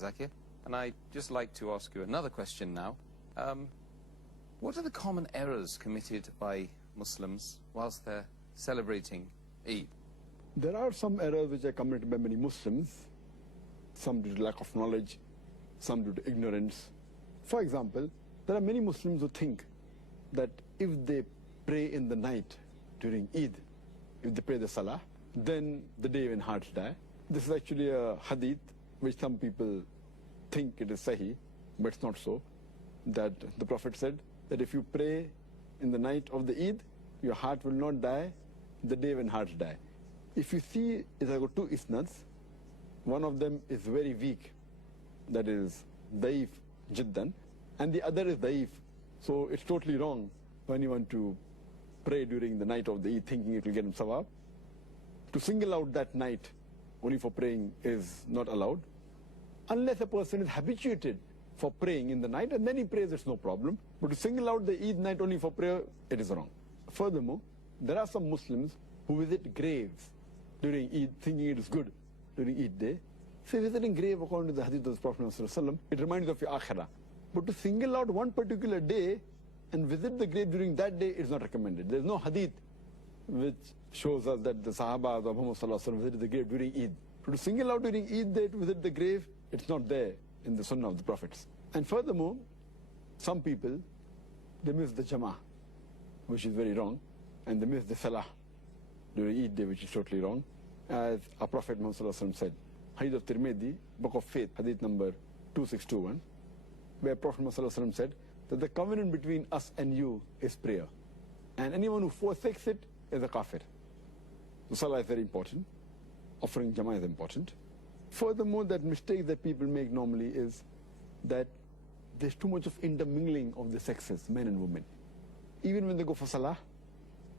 Zakir. And I'd just like to ask you another question now. What are the common errors committed by Muslims whilst they're celebrating Eid? There are some errors which are committed by many Muslims, some due to lack of knowledge, some due to ignorance. For example, there are many Muslims who think that if they pray in the night during Eid, if they pray the Salah, then the day when hearts die. This is actually a hadith which some people think it is Sahih, but it's not so. That the Prophet said that if you pray in the night of the Eid, your heart will not die the day when hearts die. If you see, there are two isnads. One of them is very weak, that is daif jiddan, and the other is daif. So it's totally wrong for anyone to pray during the night of the Eid thinking it will get him sawab. To single out that night only for praying is not allowed, unless a person is habituated for praying in the night, and then he prays, it's no problem. But to single out the Eid night only for prayer, it is wrong. Furthermore, there are some Muslims who visit graves during Eid, thinking it is good during Eid day. So visiting grave, according to the hadith of the Prophet ﷺ, it reminds you of your akhirah. But to single out one particular day and visit the grave during that day is not recommended. There is no hadith which shows us that the Sahaba of Muhammad ﷺ visited the grave during Eid. So to single out during Eid day to visit the grave, it's not there in the sunnah of the Prophets. And furthermore, some people, they miss the Jama'ah, which is very wrong, and they miss the Salah during Eid day, which is totally wrong. As our Prophet Muhammad ﷺ said, Hadith of Tirmidhi, Book of Faith, Hadith number 2621, where Prophet Muhammad ﷺ said that the covenant between us and you is prayer. And anyone who forsakes it is a kafir. So Salah is very important. Offering Jama'ah is important. Furthermore, that mistake that people make normally is that there's too much of intermingling of the sexes, men and women. Even when they go for Salah,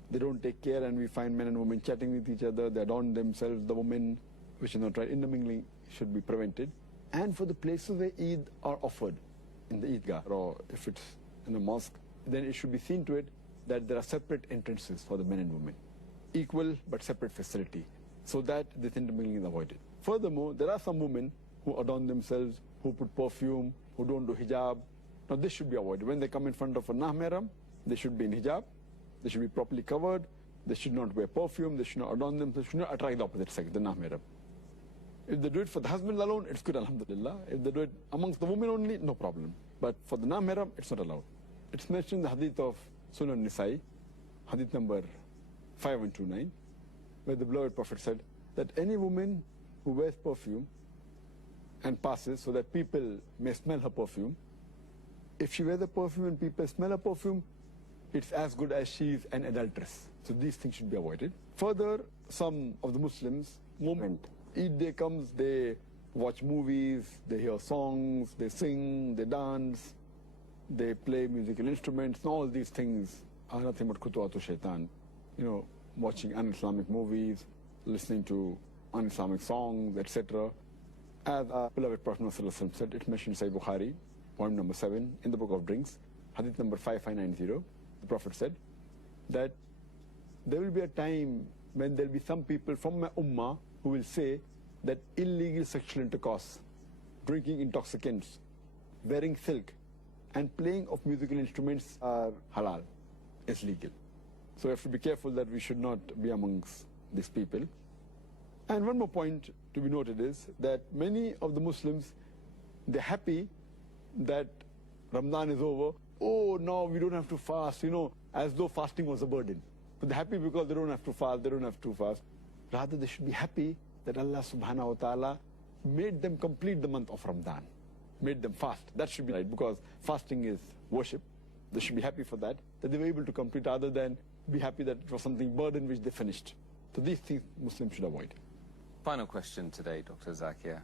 they don't take care, and we find men and women chatting with each other, they adorn themselves, the women, which is not right. Intermingling should be prevented. And for the places where Eid are offered, in the Eidgah, or if it's in a mosque, then it should be seen to it that there are separate entrances for the men and women. Equal but separate facility, so that this intermingling is avoided. Furthermore, there are some women who adorn themselves, who put perfume, who don't do hijab. Now this should be avoided. When they come in front of a nahmeram, they should be in hijab, they should be properly covered, they should not wear perfume, they should not adorn themselves, they should not attract the opposite sex, the nahmeram. If they do it for the husband alone, it's good, alhamdulillah. If they do it amongst the women only, no problem. But for the nahmeram, it's not allowed. It's mentioned in the hadith of Sunan Nisa'i, hadith number 5129, where the beloved Prophet said that any woman who wears perfume and passes so that people may smell her perfume, if she wears the perfume and people smell her perfume, it's as good as she is an adulteress. So these things should be avoided. Further, some of the Muslims, moment Eid day comes, they watch movies, they hear songs, they sing, they dance, they play musical instruments, and all these things are nothing but khutuwatu shaitan. You know, watching un-Islamic movies, listening to un-Islamic songs, etc. As our beloved Prophet ﷺ said, it's mentioned in Sahih Bukhari, point number 7, in the book of drinks, hadith number 5590, the Prophet said that there will be a time when there will be some people from my Ummah who will say that illegal sexual intercourse, drinking intoxicants, wearing silk, and playing of musical instruments are halal, is legal. So we have to be careful that we should not be amongst these people. And one more point to be noted is that many of the Muslims, they're happy that Ramadan is over. Oh, now we don't have to fast, as though fasting was a burden. But they're happy because they don't have to fast, they don't have to fast. Rather, they should be happy that Allah subhanahu wa ta'ala made them complete the month of Ramadan, made them fast. That should be right, because fasting is worship. They should be happy for that they were able to complete, rather than be happy that it was something burden which they finished. So these things Muslims should avoid. Final question today, Dr. Zakir.